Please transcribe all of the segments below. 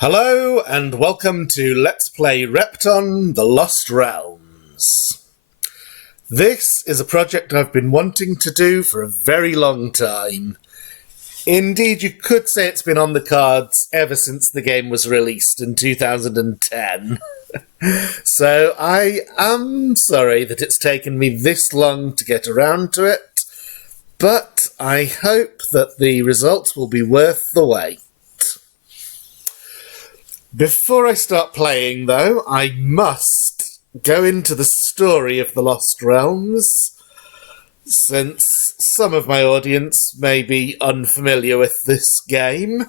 Hello and welcome to Let's Play Repton, The Lost Realms. This is a project I've been wanting to do for a very long time. Indeed, you could say it's been on the cards ever since the game was released in 2010. So I am sorry that it's taken me this long to get around to it, but I hope that the results will be worth the wait. Before I start playing, though, I must go into the story of the Lost Realms, since some of my audience may be unfamiliar with this game.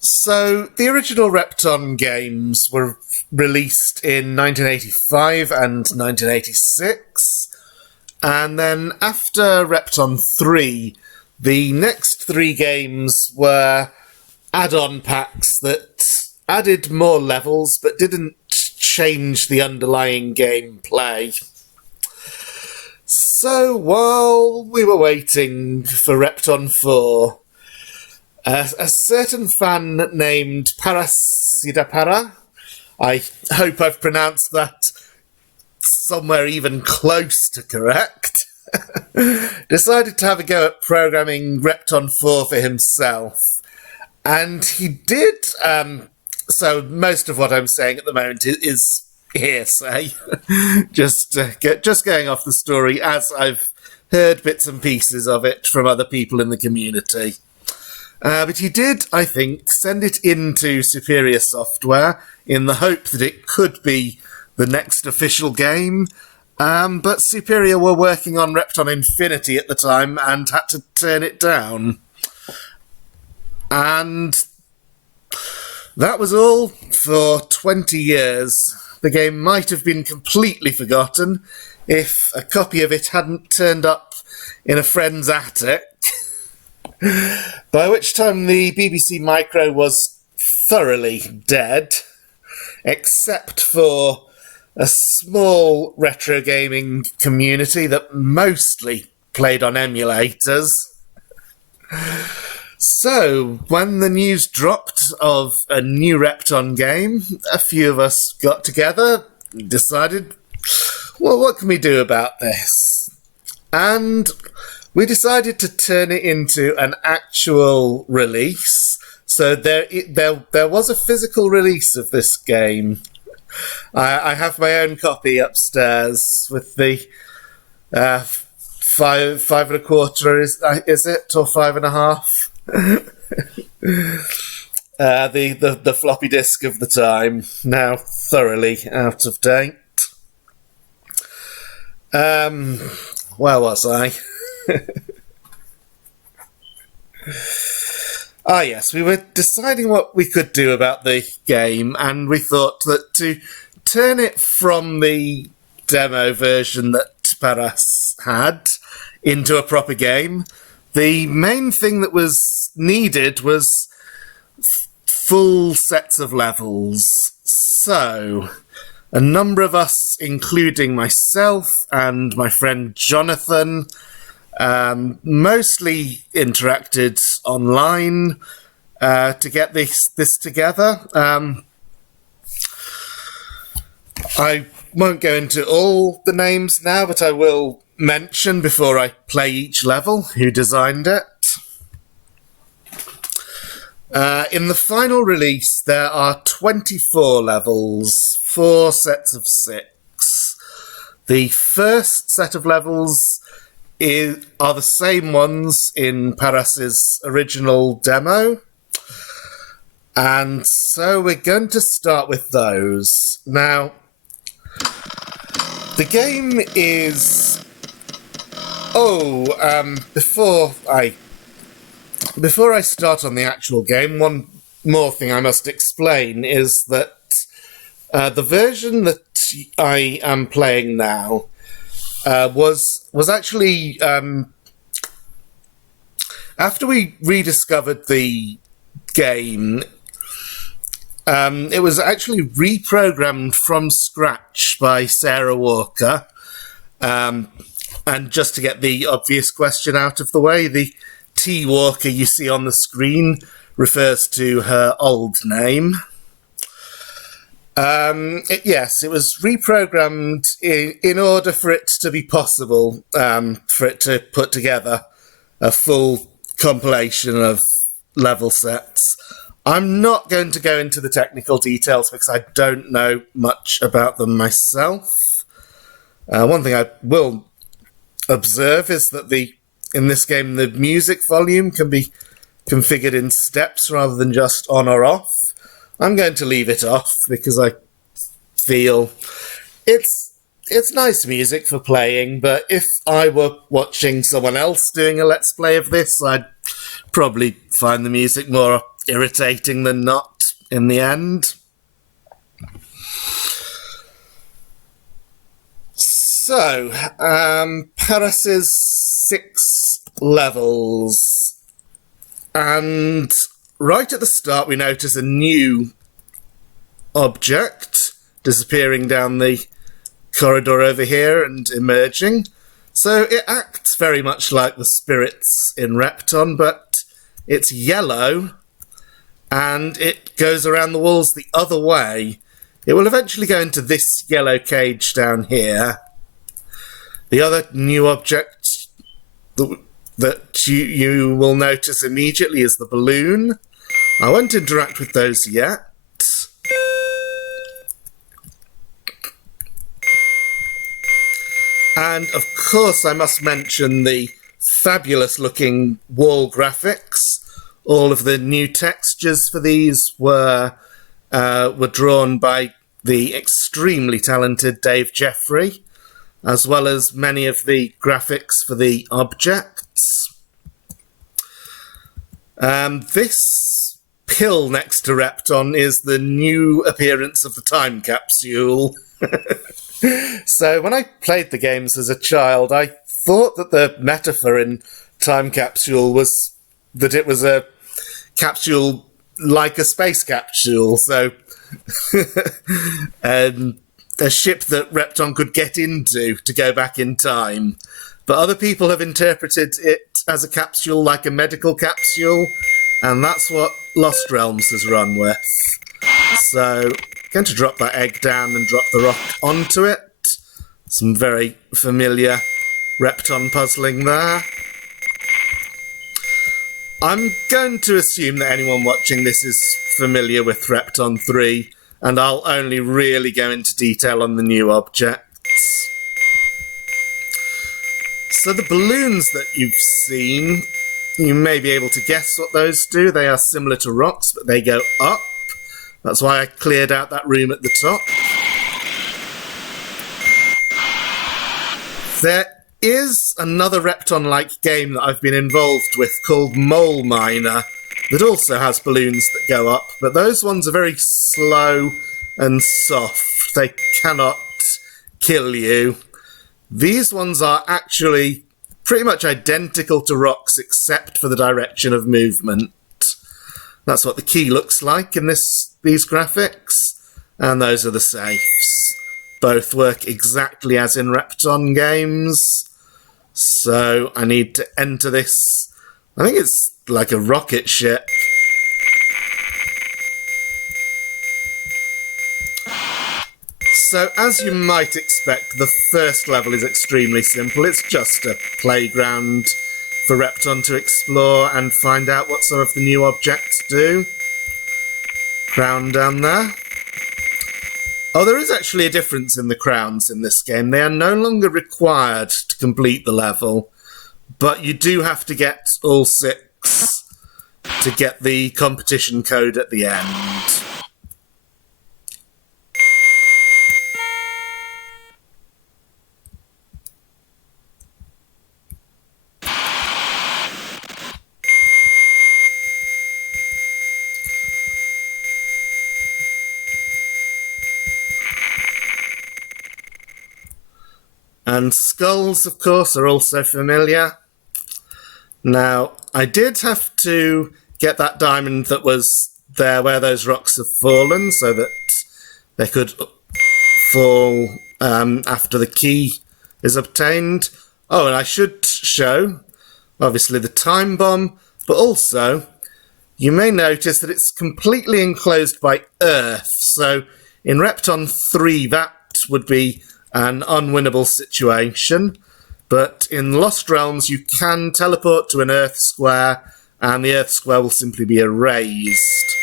So, the original Repton games were released in 1985 and 1986, and then after Repton 3, the next three games were add-on packs that added more levels but didn't change the underlying gameplay. So while we were waiting for Repton 4, a certain fan named Parasidapara, I hope I've pronounced that somewhere even close to correct, decided to have a go at programming Repton 4 for himself. And he did, so most of what I'm saying at the moment is hearsay, just going off the story as I've heard bits and pieces of it from other people in the community. But he did, I think, send it into Superior Software in the hope that it could be the next official game, but Superior were working on Repton Infinity at the time and had to turn it down. And that was all for 20 years. The game might have been completely forgotten if a copy of it hadn't turned up in a friend's attic, by which time the BBC Micro was thoroughly dead, except for a small retro gaming community that mostly played on emulators. So, when the news dropped of a new Repton game, a few of us got together and decided, well, what can we do about this? And we decided to turn it into an actual release. So there was a physical release of this game. I have my own copy upstairs with the 5.25, is it, or 5.5? The floppy disk of the time, now thoroughly out of date. Where was I? Yes, we were deciding what we could do about the game, and we thought that to turn it from the demo version that Paras had into a proper game, the main thing that was needed was full sets of levels. So, a number of us, including myself and my friend Jonathan, mostly interacted online to get this together. I won't go into all the names now, but I will mention before I play each level who designed it. In the final release, there are 24 levels, 4 sets of 6. The first set of levels are the same ones in Paras's original demo, and so we're going to start with those. Now, the game is... Before I start on the actual game, one more thing I must explain is that the version that I am playing now was actually after we rediscovered the game. It was actually reprogrammed from scratch by Sarah Walker. And just to get the obvious question out of the way, the T Walker you see on the screen refers to her old name. Yes, it was reprogrammed in order for it to be possible for it to put together a full compilation of level sets. I'm not going to go into the technical details because I don't know much about them myself. One thing I will observe is that in this game the music volume can be configured in steps rather than just on or off. I'm going to leave it off because I feel it's nice music for playing, but if I were watching someone else doing a Let's Play of this, I'd probably find the music more irritating than not in the end. So, Paris's 6 levels. And right at the start we notice a new object disappearing down the corridor over here and emerging. So it acts very much like the spirits in Repton, but it's yellow and it goes around the walls the other way. It will eventually go into this yellow cage down here. The other new object that you will notice immediately is the balloon. I won't interact with those yet. And of course I must mention the fabulous looking wall graphics. All of the new textures for these were drawn by the extremely talented Dave Jeffrey, as well as many of the graphics for the objects. This pill next to Repton is the new appearance of the time capsule. So when I played the games as a child, I thought that the metaphor in Time Capsule was that it was a capsule like a space capsule, so a ship that Repton could get into to go back in time. But other people have interpreted it as a capsule like a medical capsule, and that's what Lost Realms has run with. So, going to drop that egg down and drop the rock onto it. Some very familiar Repton puzzling there. I'm going to assume that anyone watching this is familiar with Repton 3, and I'll only really go into detail on the new objects. So the balloons that you've seen, you may be able to guess what those do. They are similar to rocks, but they go up. That's why I cleared out that room at the top. There is another Repton-like game that I've been involved with called Mole Miner that also has balloons that go up, but those ones are very slow and soft. They cannot kill you. These ones are actually pretty much identical to rocks except for the direction of movement. That's what the key looks like in these graphics, and those are the safes. Both work exactly as in Repton games. So I need to enter this. I think it's like a rocket ship. So as you might expect, the first level is extremely simple. It's just a playground for Repton to explore and find out what some of the new objects do. Crown down there. Oh, there is actually a difference in the crowns in this game. They are no longer required to complete the level, but you do have to get all 6 to get the competition code at the end. And skulls, of course, are also familiar. Now, I did have to get that diamond that was there where those rocks have fallen so that they could fall after the key is obtained. Oh, and I should show, obviously, the time bomb, but also you may notice that it's completely enclosed by earth. So in Repton 3, that would be an unwinnable situation. But in Lost Realms, you can teleport to an earth square, and the earth square will simply be erased.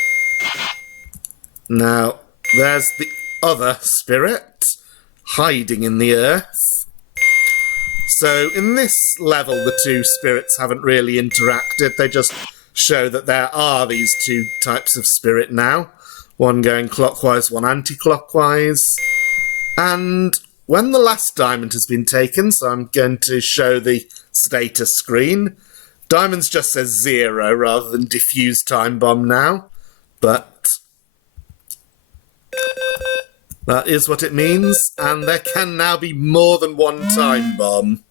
Now, there's the other spirit hiding in the earth. So in this level, the two spirits haven't really interacted. They just show that there are these two types of spirit now. One going clockwise, one anti-clockwise. And when the last diamond has been taken, so I'm going to show the status screen, diamonds just says 0 rather than diffuse time bomb now. But that is what it means, and there can now be more than one time bomb.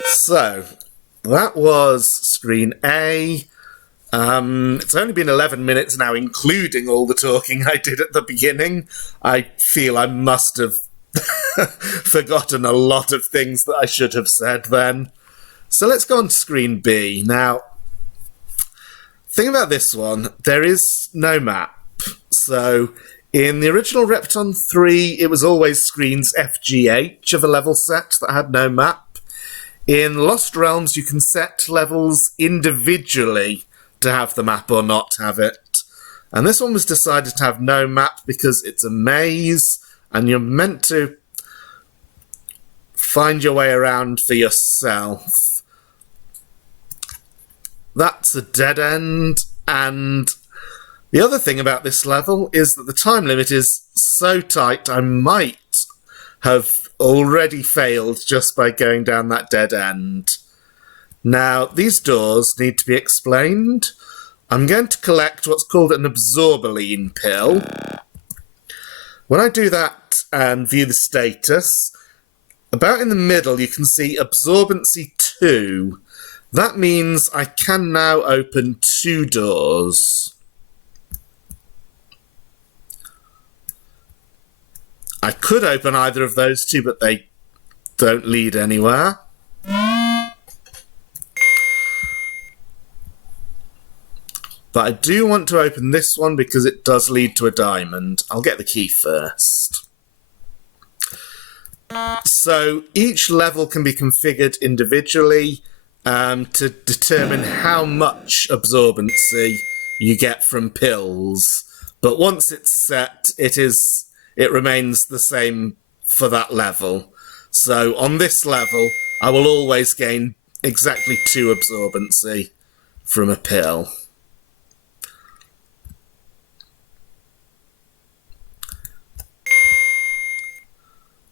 So, that was screen A. It's only been 11 minutes now, including all the talking I did at the beginning. I feel I must have forgotten a lot of things that I should have said then. So let's go on to screen B. Now, thing about this one, there is no map. So, in the original Repton 3, it was always screens FGH of a level set that had no map. In Lost Realms, you can set levels individually to have the map or not have it. And this one was decided to have no map because it's a maze, and you're meant to find your way around for yourself. That's a dead end, and the other thing about this level is that the time limit is so tight I might have already failed just by going down that dead end. Now, these doors need to be explained. I'm going to collect what's called an absorbaline pill. When I do that and view the status, about in the middle you can see absorbency 2. That means I can now open 2 doors. I could open either of those two, but they don't lead anywhere. But I do want to open this one because it does lead to a diamond. I'll get the key first. So each level can be configured individually to determine how much absorbency you get from pills. But once it's set, it remains the same for that level. So on this level, I will always gain exactly 2 absorbency from a pill.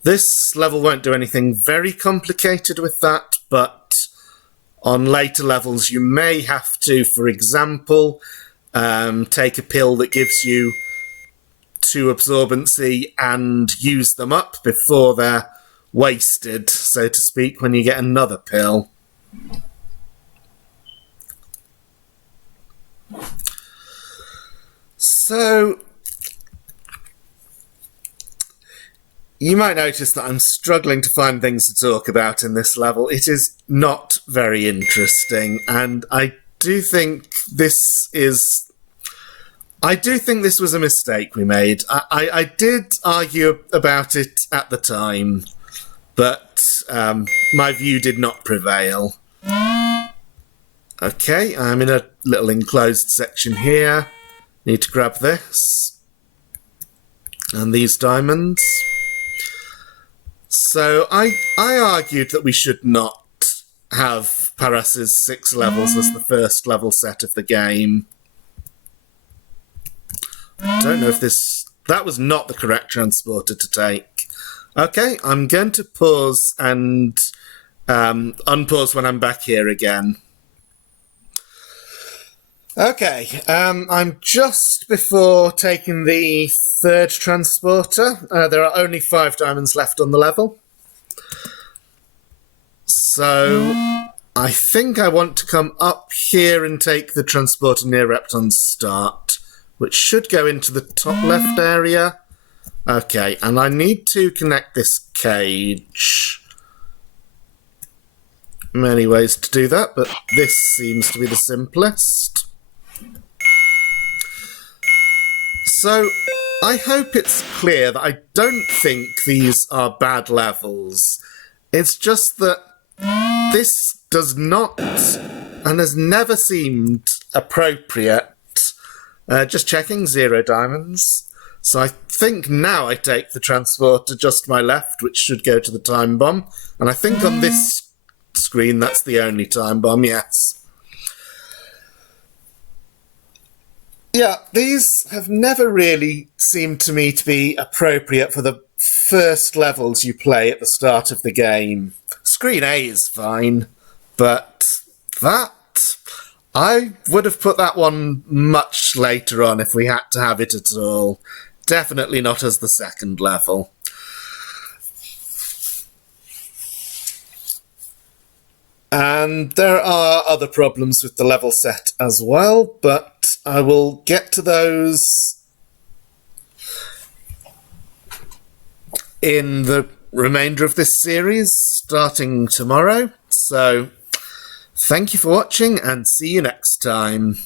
This level won't do anything very complicated with that, but on later levels you may have to, for example, take a pill that gives you 2 absorbency and use them up before they're wasted, so to speak, when you get another pill. So, you might notice that I'm struggling to find things to talk about in this level. It is not very interesting, and I do think this was a mistake we made. I did argue about it at the time, but my view did not prevail. Okay, I'm in a little enclosed section here. Need to grab this. And these diamonds. So I argued that we should not have Paras's 6 levels as the first level set of the game. I don't know if that was not the correct transporter to take. Okay, I'm going to pause and unpause when I'm back here again. Okay, I'm just before taking the 3rd transporter. There are only 5 diamonds left on the level. So I think I want to come up here and take the transporter near Repton's start, which should go into the top left area. Okay, and I need to connect this cage. many ways to do that, but this seems to be the simplest. So, I hope it's clear that I don't think these are bad levels. It's just that this does not and has never seemed appropriate. Just checking, 0 diamonds. So I think now I take the transport to just my left, which should go to the time bomb. And I think on this screen that's the only time bomb, yes. Yeah, these have never really seemed to me to be appropriate for the first levels you play at the start of the game. Screen A is fine, but that... I would have put that one much later on if we had to have it at all. Definitely not as the second level. And there are other problems with the level set as well, but I will get to those in the remainder of this series, starting tomorrow. So, thank you for watching, and see you next time.